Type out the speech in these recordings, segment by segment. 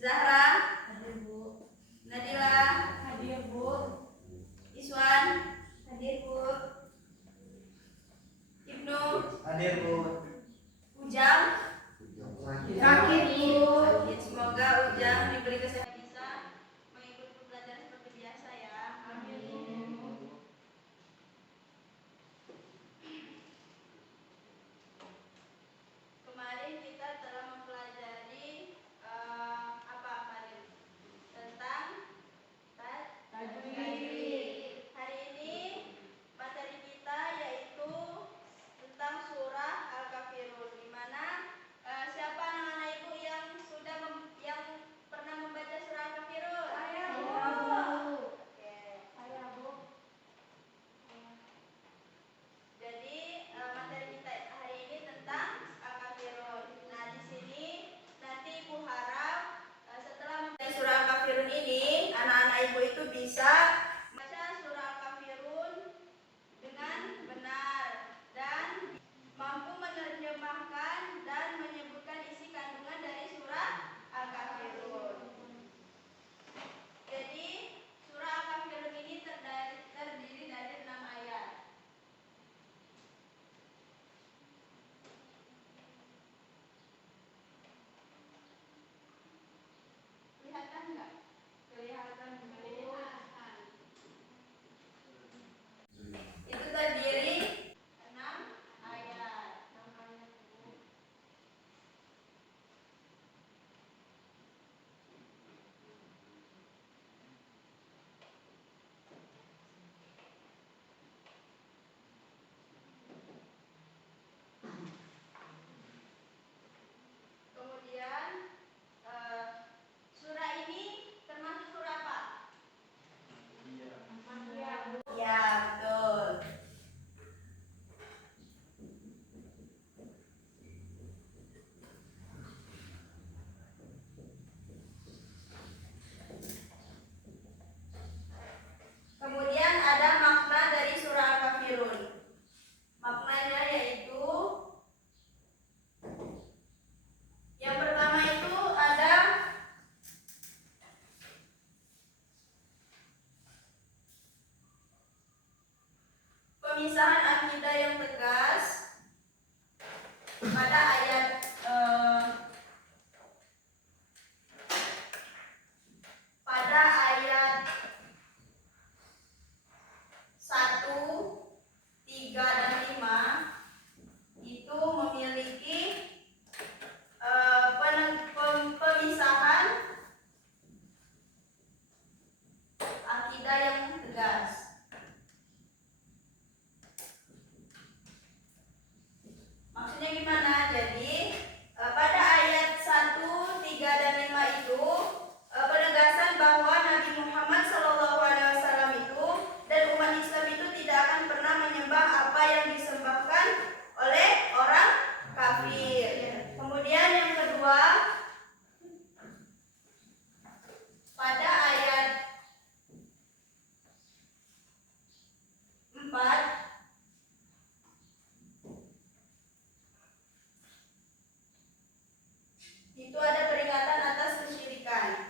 Zahra, Hadir Bu. Nadila, Hadir Bu. Iswan, hadir Bu. Ibnu, Hadir Bu. Ujang, Sakit Bu. semoga Ujang diberi kesehatan bisa mengikuti pelajaran seperti biasa ya. Amin. Kemarin kita telah mempelajari apa kemarin? Tentang tajwid. Hari ini materi kita yaitu tentang surah Al-Kafirun, di mana siapa anak-anak ibu yang yang pernah membaca surah Al-Kafirun? Saya Bu. Oke. Saya Bu. Jadi materi kita hari ini tentang Al-Kafirun. Nah, di sini nanti Ibu harap setelah membaca surah Al-Kafirun ini, anak-anak ibu itu bisa membaca surah Al-Kafirun dengan benar dan mampu menerjemahkan dan menyebutkan isi kandungan dari surah Al-Kafirun. Jadi surah Al-Kafirun ini terdiri dari 6 ayat. Kelihatan enggak? Kelihatan Bu. Itu terdiri 6 ayat. Kemudian surah ini termasuk surah apa? Iya Bu. Ya, betul. Kemudian ada makna dari surah Al-Kafirun. Maknanya yaitu yang pertama itu ada pemisahan akidah yang tegas pada ayat pada ayat 1, 3, dan 5 itu memiliki pemisahan akidah yang tegas. Maksudnya gimana? Jadi pada ayat 1, 3, dan 5 itu penegasan bahwa Nabi Muhammad SAW itu dan umat Islam itu tidak akan pernah menyembah apa yang disembahkan oleh orang kafir. Kemudian yang kedua, pada ayat 4 itu ada peringatan atas kesyirikan.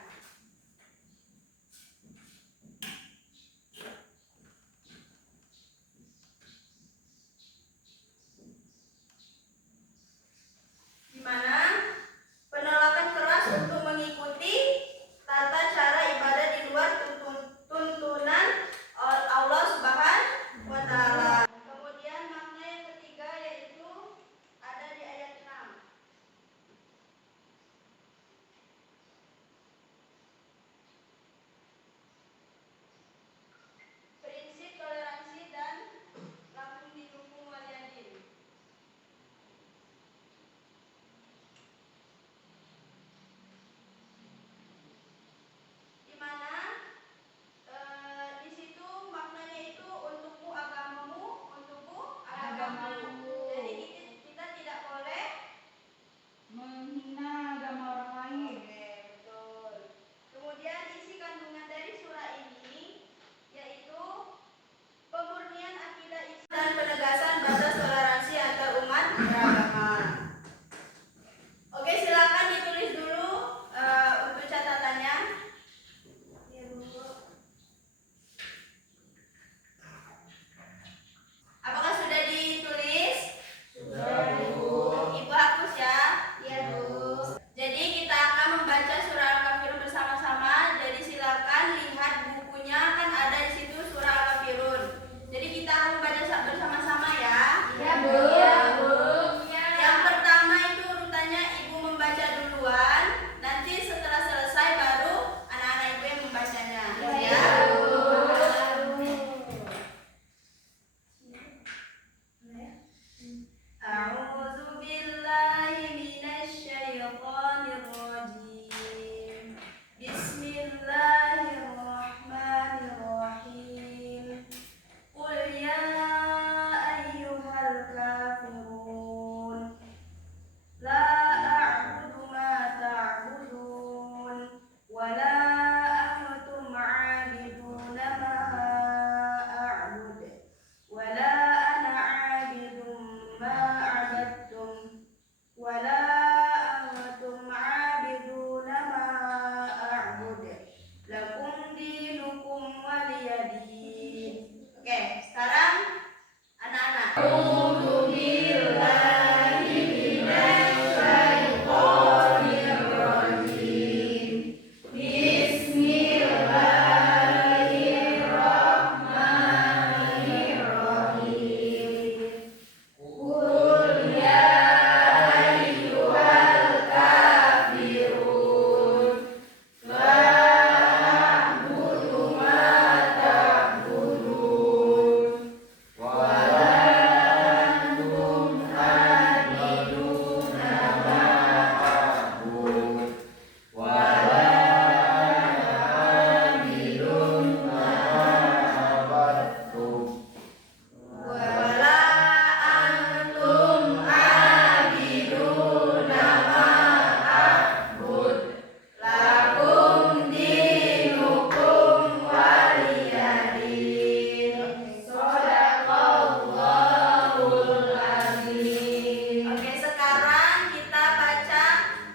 Oke, sekarang kita baca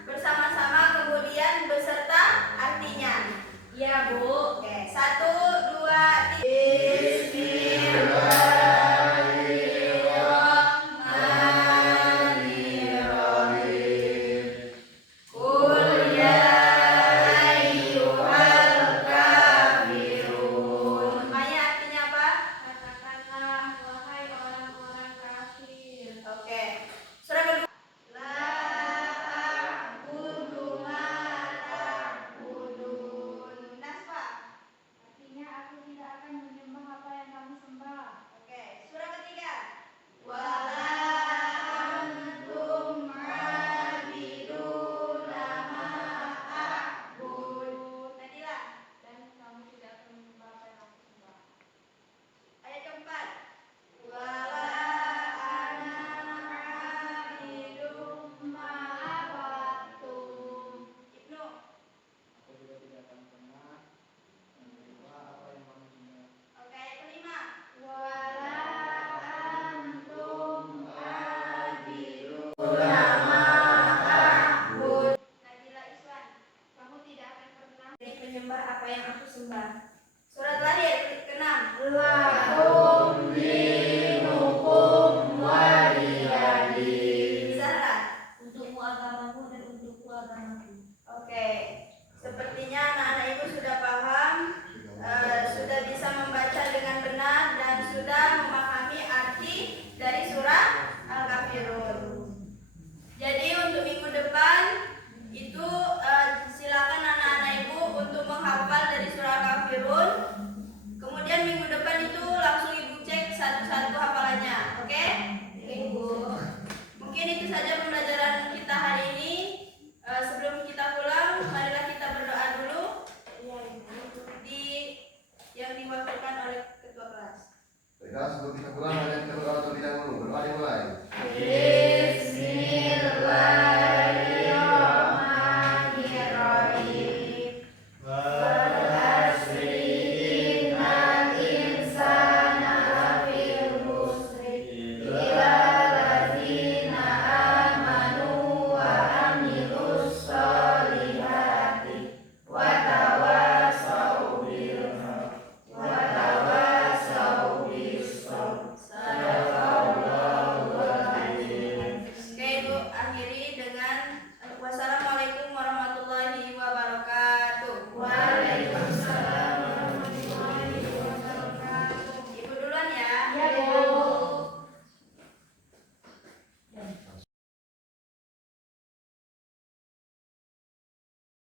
bersama-sama kemudian beserta artinya. Iya, Bu. Oke, 1, 2, 3. Bismillahirrahmanirrahim. Qul ya ayyuhal kafirun. Makanya artinya apa? Katakanlah, wahai orang-orang kafir. Oke. Surah kedua. La a'budu ma ta'budun. Naswa. Artinya aku tidak akan menyembah apa yang kamu sembah. Oke. Surah ketiga. Wala antum abiduna ma a'bud. Nadila. Dan kamu tidak akan menyembah apa yang aku sembah. Ayat keempat. Wala ana abidum ma abattum. Ibnu. Aku juga tidak akan pernah menyembah apa yang kamu sembah. Oke, ayat kelima. Wala antum abiduna ma a'bud. Nadila Iswan. Kamu tidak akan pernah Jadi penyembah apa yang aku sembah. Surat Lahir ke-6. Lahum